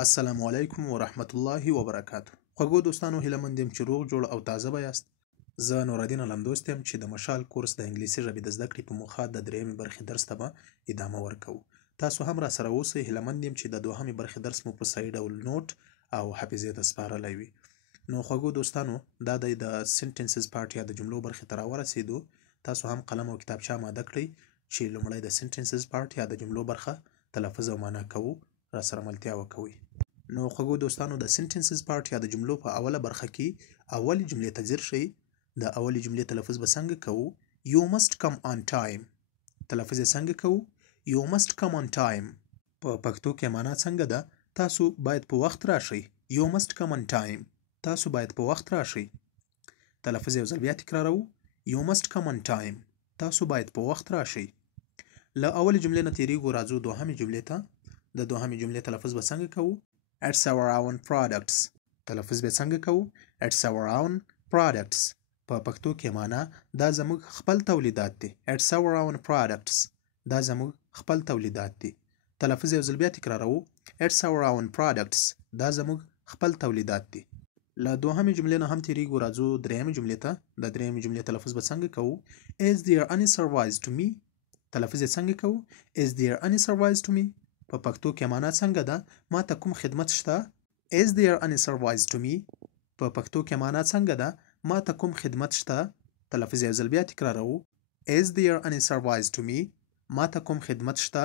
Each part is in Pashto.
السلام علیکم ورحمت الله وبرکاتو. خوږو دوستانو، هیله مند یم چې روغ جوړ او تازه به یاست. زه نورالدین علمدوست یم چې د مشال کورس د انګلیسي ژبې د زده کړې په موخه د درېیمې برخې درس ته به ادامه ورکوو. تاسو هم را سره اوسئ. هیله مند یم چې د دوهمې برخې درس مو په صحیح ډول نوټ او حافظې ته سپارلی وي. نو خوږو دوستانو، دا د سنټنسز پارت یا د جملو برخې ته راورسېدو. تاسو هم قلم او کتابچه اماده کړئ چې لومړی د سنټنسز پارت یا د جملو برخه تلفظ او معنا کوو. را سره ملتیا وکوئ. نو خوږو دوستانو، د سنټنسز پارت یا د جملو په اوله برخه کې اولې جملې ته ځیر شئ. د اولې جملې تلفظ به څنګه کوو؟ You must come on time. تلفظ یې څنګه کوو؟ You must come on time. په پښتو کې معنا څنګه ده؟ تاسو باید په وخت راشئ. You must come on time. تاسو باید په وخت راشئ. تلفظ یو ځل بیا تکراروو. You must come on time. تاسو باید په وخت راشئ. له اولې جملې نه تیریږو، راځو دوهمې جملې ته. د دوهمې جملې تلفظ به څنګه کوو؟ It's our own products. تلفظ به څنګه کوو؟ It's our own products. په پښتو کې معنا دا زموږ خپل تولیدات دي. It's our own products. دا زموږ خپل تولیدات دي. تلفظ یو ځل بیا تکراروو. It's our own products. دا زموږ خپل تولیدات دي. له دوهمې جملې نه هم تیریږو، راځو درېیمې جملې ته. د درېیمې جملې تلفظ به څنګه کوو؟ Is there any surprise to me? تلفظ یې څنګه کوو؟ Is there any surprise to me? په پښتو کې معنا څنګه ده؟ ما ته کوم خدمت شته؟ Is there any surprise to me? په پښتو کې معنا څنګه ده؟ ما ته کوم خدمت شته؟ تلفظ یو ځل بیا تکراروو. Is there any surprise to me? ما ته کوم خدمت شته؟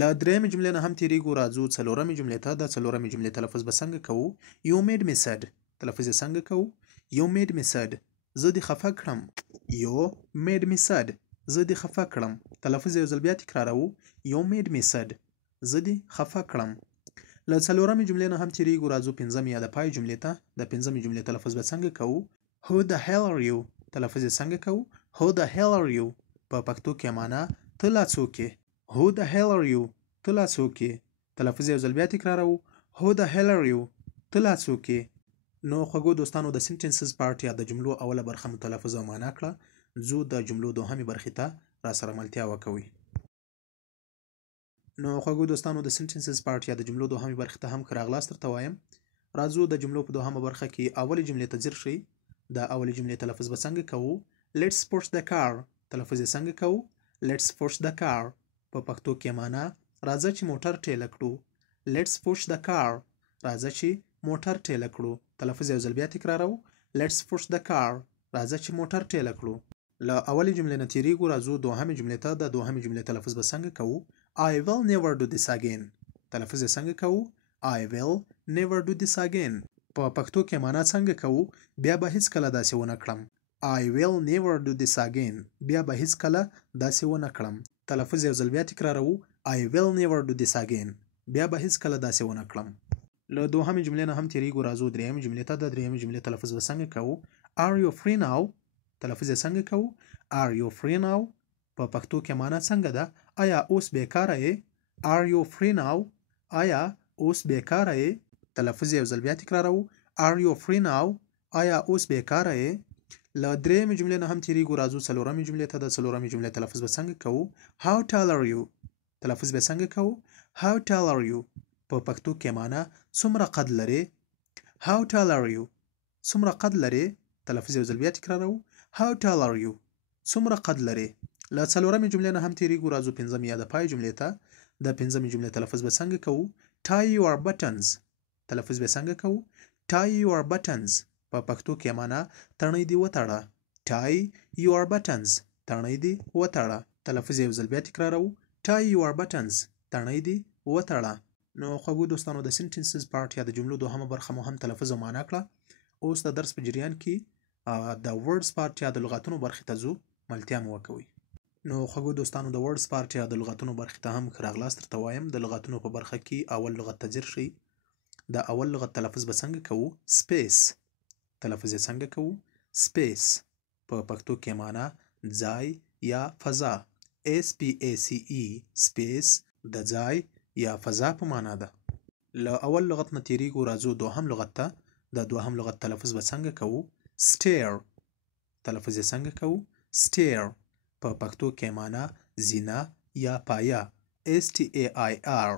له درېیمې جملې نه هم تیریږو، راځو څلورمې جملې ته. د څلورمې جملې تلفظ به څنګه کوو؟ You made me sad. تلفظ یې څنګه کوو؟ You made me sad. زه دې خفه کړم. You made me sad. زه دې خفه کړم. تلفظ یو ځل بیا تکراروو. You made me sad. زه دې خفه کړم. له څلورمې جملې نه هم تیریږو، راځو پنځمې یا د پای جملې ته. د پنځمې جملې تلفظ به څنګه کوو؟ Who the hell are you? تلفظ یې څنګه کوو؟ Who the hell are you? په پښتو کې معنا ته لا څوک یې؟ Who the hell are you? ته لا څوک یې؟ تلفظ یو ځل بیا تکراروو. Who the hell are you? ته لا څوک یې؟ نو خوږو دوستانو، د سنټنسز پارت یا د جملو اوله برخه مو تلفظ او معنا کړه. ځو د جملو دوهمې برخې ته را سره ملتیا وکوئ. نو خوږو دوستانو، د سنټنسز پارت یا د جملو دوهمې برخې ته هم ښه راغلاست درته وایم. راځو د جملو په دوهمه برخه کې اولې جملې ته ځیر شئ. د اولې جملې تلفظ به څنګه کوو؟ Let's push the car. تلفظ یې څنګه کوو؟ Let's push the car. په پښتو کې معنا راځه چې موټر ټیله کړو. Let's push the car. راځه چې موټر ټیله کړو. تلفظ یو ځل بیا تکراروو. Let's push the car. راځه چې موټر ټیله کړو. له اولې جملې نه تیریږو، راځو دوهمې جملې ته. د دوهمې جملې تلفظ به څنګه کوو؟ I will never do this again. تلفظ یې څنګه کوو؟ I will never do this again. په پښتو کې معنا څنګه کوو؟ بیا به هیڅ کله داسې ونه کړم. I will never do this again. بیا به هیڅ کله داسې ونه کړم. تلفظ یو ځل بیا تکراروو. I will never do this again. بیا به هیڅ کله داسې ونه کړم. له دوهمې جملې نه هم تیریږو، راځو درېیمې جملې ته. د درېیمې جملې تلفظ به څنګه کوو؟ Are you free now? تلفظ یې څنګه کوو؟ Are you free now? په پښتو کې معنا څنګه ده؟ آیا اوس بیکاره یې؟ Are you free now? آیا اوس بیکاره یې؟ تلفظ یو ځل بیا تکراروو. Are you free now? آیا اوس بیکاره یې؟ له درېیمې جملې نه هم تیریږو، راځو څلورمې جملې ته. د څلورمې جملې تلفظ به څنګه کوو؟ How tall are you? تلفظ به څنګه کوو؟ How tall are you? په پښتو کې معنا څومره قد لرې؟ How tall are you? څومره قد لرې؟ تلفظ یو ځل بیا تکراروو. How tall are you? څومره قد لرې؟ له څلورمې جملې نه هم تیریږو، راځو پنځمې یا د پای جملې ته. د پنځمې جملې تلفظ به څنګه کوو؟ Tie your buttons. تلفظ به څنګه کوو؟ Tie your buttons. په پښتو کې معنا تڼۍ دې وتړه. Tie your buttons. تڼۍ دې وتړه. تلفظ یو ځل بیا تکراروو. Tie your buttons. تڼۍ دې وتړه. نو خوږو دوستانو، د سنټنسز پارت یا د جملو دوهمه برخه مو هم تلفظ او معنا کړه. اوس د درس په جریان کې د ورډز پارت یا د لغتونو برخې ته ځو. ملتیا مو وکوئ. نو خوږو دوستانو، د ورډز پارت یا د لغتونو برخې ته هم ښه راغلاست درته وایم. د لغتونو په برخه کې اول لغت ته ځیر شئ. د اول لغت تلفظ به څنګه کوو؟ Space. تلفظ یې څنګه کوو؟ Space. په پښتو کې معنا ځای یا فضا. SPACE. Space د ځای یا فضا په معنا ده. له اول لغت نه تیریږو، راځو دوهم لغت ته. د دوهم لغت تلفظ به څنګه کوو؟ Stare. تلفظ یې څنګه کوو؟ Stare. په پښتو کې معنا زینه یا پایه. STAIR.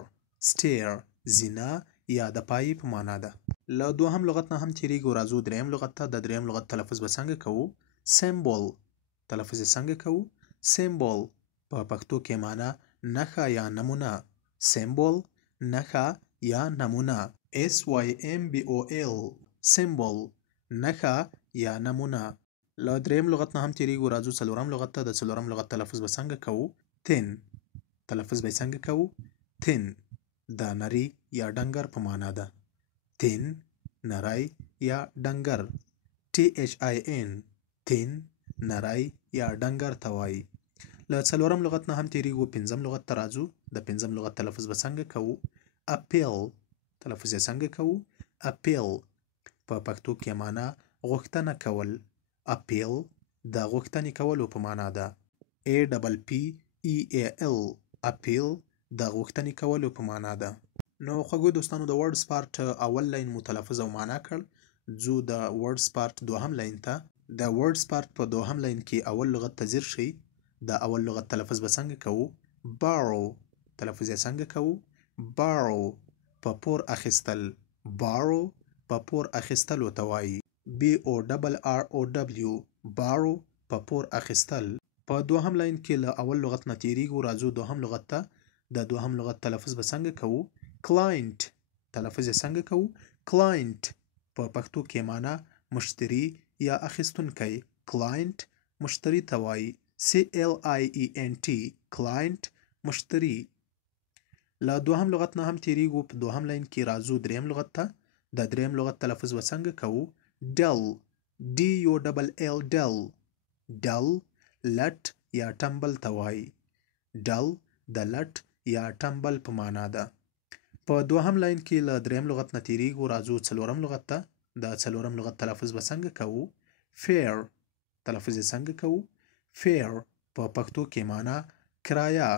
Stare. زینه یا د پای په معنا ده. له دوهم لغت نه هم تیریږو. راځو دریم لغت ته. د دریم لغت تلفظ به څنګه کوو؟ سمبول. تلفظ یې څنګه کوو؟ سمبول. په پښتو کې معنا نښه یا نمونه. سمبول نښه یا نمونه. SYMBOL سمبول نښه یا نمونه. له دریم لغت نه هم تیریږو. راځو څلورم لغت ته. د څلورم لغت تلفظ به څنګه کوو؟ تhin. تلفظ به څنګه کوو؟ تhin. د نری یا ډنګر په معنا ده. تhin نری یا ډنګر. THIN تhin نری یا ډنګر ته وایي. له څلورم لغت نه هم تیریږو. پنځم لغت ته راځو. د پنځم لغت تلفظ به څنګه کوو؟ اپیل. تلفظ یې څنګه کوو؟ اپیل. په پښتو کې معنا غوښتنه کول. اپیل د غوښتنې کولو په معنا ده. APPEAL اپیل د غوښتنې کولو په معنا ده. نو خوږو دوستانو د ورډز پارت اول لاین مو تلفظ او معنا کړ. ځو د ورډز پارت دوهم لاین ته. د ورډز پارت په دوهم لاین کې اول لغت ته ځیر شئ. د اول لغت تلفظ به څنګه کوو؟ borrow. تلفظ یې څنګه کوو؟ borrow. په پور اخیستل. borrow په پور اخیستلو ته وایي. BORROW borrow په پور اخیستل. په دوهم لاین کې له اول لغت نه تیریږو. راځو دوهم لغت ته. د دوهم لغت تلفظ به څنګه کوو؟ client. تلفظ یې څنګه کوو؟ client. په پښتو کې معنا مشتری یا اخیستونکی. client مشتری ته وایي. CLIENT client مشتری. له دوهم لغت نه هم تیریږو. په دوهم لاین کې راځو دریم لغت ته. د دریم لغت تلفظ به څنګه کوو؟ dull. DULL dull. dull لټ یا ټمبل ته وایي. dull د لټ یا ټمبل په معنا ده. په دوهم لاین کې له دریم لغت نه تیریږو. راځو څلورم لغت ته. د څلورم لغت تلفظ به څنګه کوو؟ fair. تلفظ یې څنګه کوو؟ fair. په پښتو کې معنا کرایه.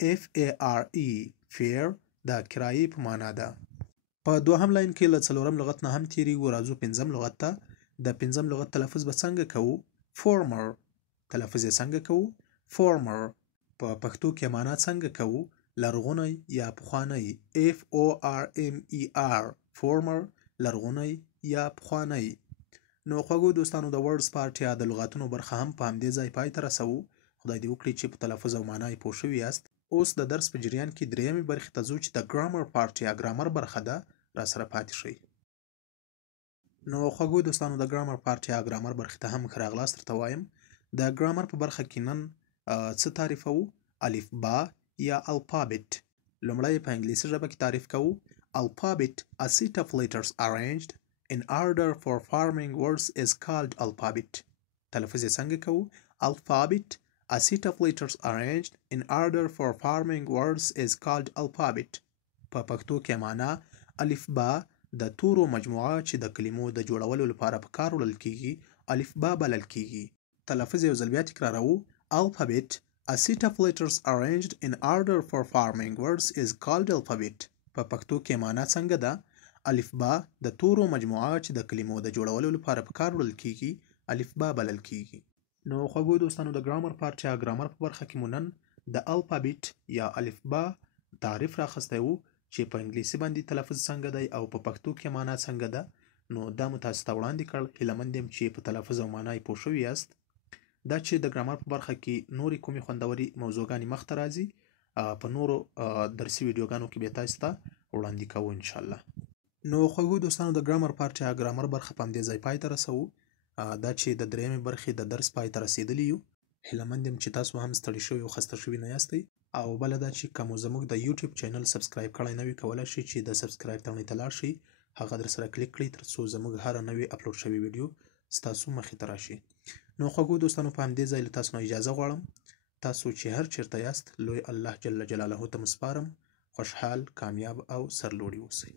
FARE fair د کرایې په معنا ده. په دوهم لاین کې له څلورم لغت نه هم تیریږو. راځو پنځم لغت ته. د پنځم لغت تلفظ به څنګه کوو؟ former. تلفظ یې څنګه کوو؟ former. په پښتو کې معنا څنګه کوو؟ لرغونی یا پخوانی. FORMER former لرغونی یا پخوانی. نو خوږو دوستانو د ورډز پارت یا د لغاتونو برخه هم په همدې ځای پای ته رسوو. خدای دې وکړي چې په تلفظ او معنا یې پوه شوي یاست. اوس د درس په جریان کې درېیمې برخې ته ځو چې د ګرامر پارت یا ګرامر برخه ده. راسره پاتې شئ. نو خوږو دوستانو د ګرامر پارت یا ګرامر برخې ته هم ښه راغلاست درته وایم. د ګرامر په برخه کې نن څه تعریفوو؟ الفبا یا الفابet. لومړی په انګلیسي ژبه کې تعریف کوو. Alphabet, a set of letters arranged in order for forming words is called alphabet. تلفظ یې څنګه کوو؟ Alphabet, a set of letters arranged in order for forming words is called alphabet. په پښتو کې معنا الفبا د تورو مجموعه چې د کلمو د جوړولو لپاره په کار وړل کیږي الفبا بلل کیږي. تلفظ یو ځل بیا تکراروو. Alphabet, a set of letters arranged in order for forming words is called alphabet. په پښتو کې معنا څنګه ده؟ الفبا د تورو مجموعه چې د کلمو د جوړولو لپاره په کار وړل کیږي الفبا بلل کیږي. نو خوږو دوستانو د ګرامر پارت یا ګرامر په برخه کې مو نن د الفابet یا الفبا تعریف راخستی وو چې په انګلیسي باندې تلفظ څنګه دی او په پښتو کې معنا څنګه ده. نو دا مو تاسو ته وړاندې کړ. هیله مند یم چې په تلفظ او معنا یې پوه شوي یاست. دا چې د ګرامر په برخه کې نورې کومې خوندورې موضوعګانې مخته راځي په نورو درسي ویډیوګانو کې بیا تاسو ته وړاندې کوو انشاءالله. نو خوږو دوستانو د ګرامر پارت یا ګرامر برخه په همدې ځای پای ته رسوو. دا چې د درېیمې برخې د درس پای ته رسېدلي یو. هیله مند یم چې تاسو هم ستړي شوي او خسته شوي نه یاستئ. او بله دا چې که مو زموږ د یوټیوب چینل سبسکرایب کړی نه وي کولی شئ چې د سبسکرایب تڼۍ ته لاړ شئ. هغه درسره کلیک کړئ تر څو زموږ هره نوې اپلوډ شوې ویډیو ستاسو مخې ته راشي. نو خوږو دوستانو په همدې ځای له تاسو نه اجازه غواړم. تاسو چې هر چیرته یاست لوی الله جل جلاله ته مو سپارم. خوشحال، کامیاب او سرلوړي اوسئ.